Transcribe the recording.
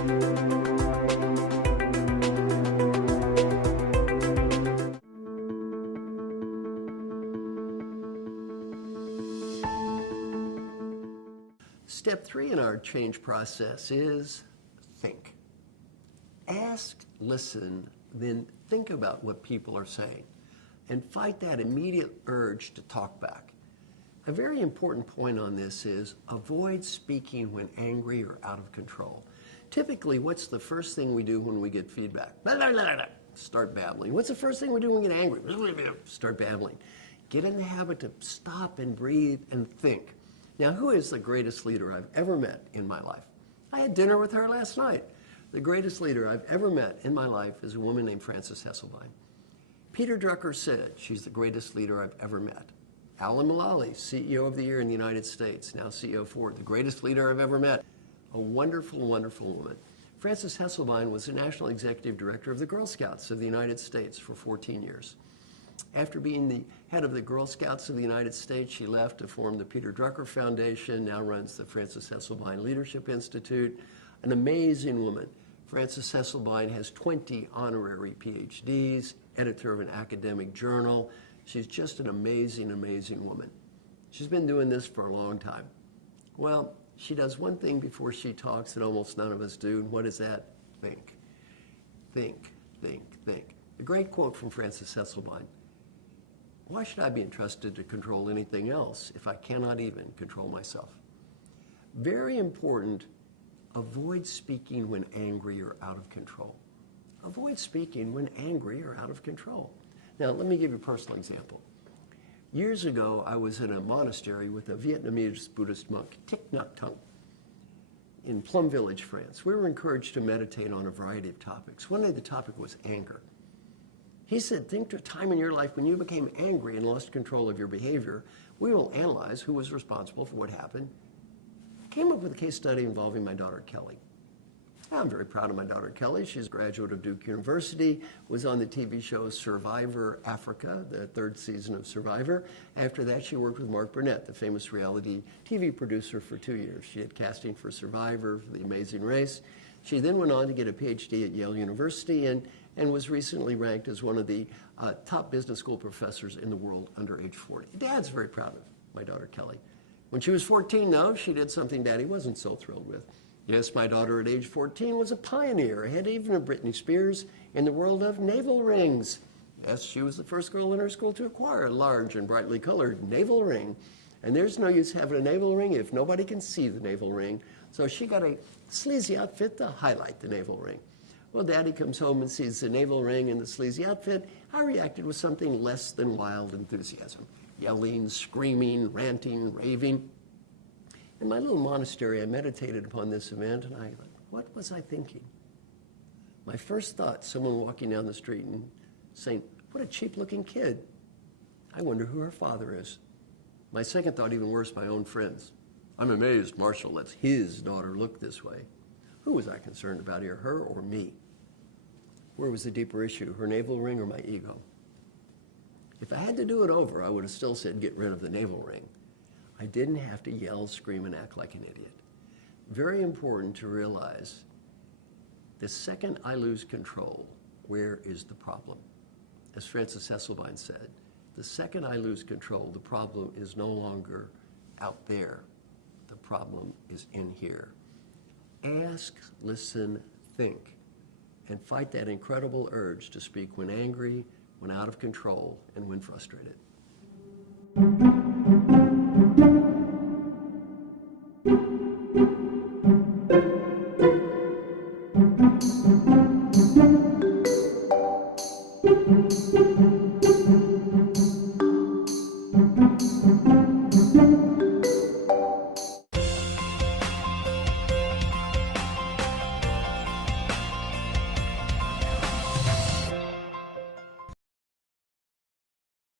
Step 3 in our change process is think. Ask, listen, then think about what people are saying and fight that immediate urge to talk back. A very important point on this is avoid speaking when angry or out of control. Typically, what's the first thing we do when we get feedback? Start babbling. What's the first thing we do when we get angry? Start babbling. Get in the habit to stop and breathe and think. Now, who is the greatest leader I've ever met in my life? I had dinner with her last night. The greatest leader I've ever met in my life is a woman named Frances Hesselbein. Peter Drucker said she's the greatest leader I've ever met. Alan Mulally, CEO of the Year in the United States, now CEO of Ford, the greatest leader I've ever met. A wonderful, wonderful woman. Frances Hesselbein was the National Executive Director of the Girl Scouts of the United States for 14 years. After being the head of the Girl Scouts of the United States, she left to form the Peter Drucker Foundation, now runs the Frances Hesselbein Leadership Institute. An amazing woman. Frances Hesselbein has 20 honorary PhDs, editor of an academic journal. She's just an amazing, amazing woman. She's been doing this for a long time. Well, she does one thing before she talks that almost none of us do. What is that? Think. Think, think, think. A great quote from Frances Hesselbein. Why should I be entrusted to control anything else if I cannot even control myself? Very important, avoid speaking when angry or out of control. Avoid speaking when angry or out of control. Now, let me give you a personal example. Years ago, I was in a monastery with a Vietnamese Buddhist monk, Thich Nhat Hanh, in Plum Village, France. We were encouraged to meditate on a variety of topics. One day the topic was anger. He said, think to a time in your life when you became angry and lost control of your behavior. We will analyze who was responsible for what happened. I came up with a case study involving my daughter, Kelly. I'm very proud of my daughter, Kelly. She's a graduate of Duke University, was on the TV show Survivor Africa, the 3rd season of Survivor. After that, she worked with Mark Burnett, the famous reality TV producer, for 2 years. She had casting for Survivor, for The Amazing Race. She then went on to get a PhD at Yale University and was recently ranked as one of the top business school professors in the world under age 40. Dad's very proud of my daughter, Kelly. When she was 14, though, she did something Daddy wasn't so thrilled with. Yes, my daughter at age 14 was a pioneer, ahead even of Britney Spears, in the world of navel rings. Yes, she was the first girl in her school to acquire a large and brightly colored navel ring. And there's no use having a navel ring if nobody can see the navel ring. So she got a sleazy outfit to highlight the navel ring. Well, Daddy comes home and sees the navel ring and the sleazy outfit. I reacted with something less than wild enthusiasm. Yelling, screaming, ranting, raving. In my little monastery, I meditated upon this event, and I thought, what was I thinking? My first thought, someone walking down the street and saying, what a cheap-looking kid. I wonder who her father is. My second thought, even worse, my own friends. I'm amazed Marshall lets his daughter look this way. Who was I concerned about here, her or me? Where was the deeper issue, her navel ring or my ego? If I had to do it over, I would have still said get rid of the navel ring. I didn't have to yell, scream, and act like an idiot. Very important to realize the second I lose control, where is the problem? As Frances Hesselbein said, the second I lose control, the problem is no longer out there. The problem is in here. Ask, listen, think, and fight that incredible urge to speak when angry, when out of control, and when frustrated.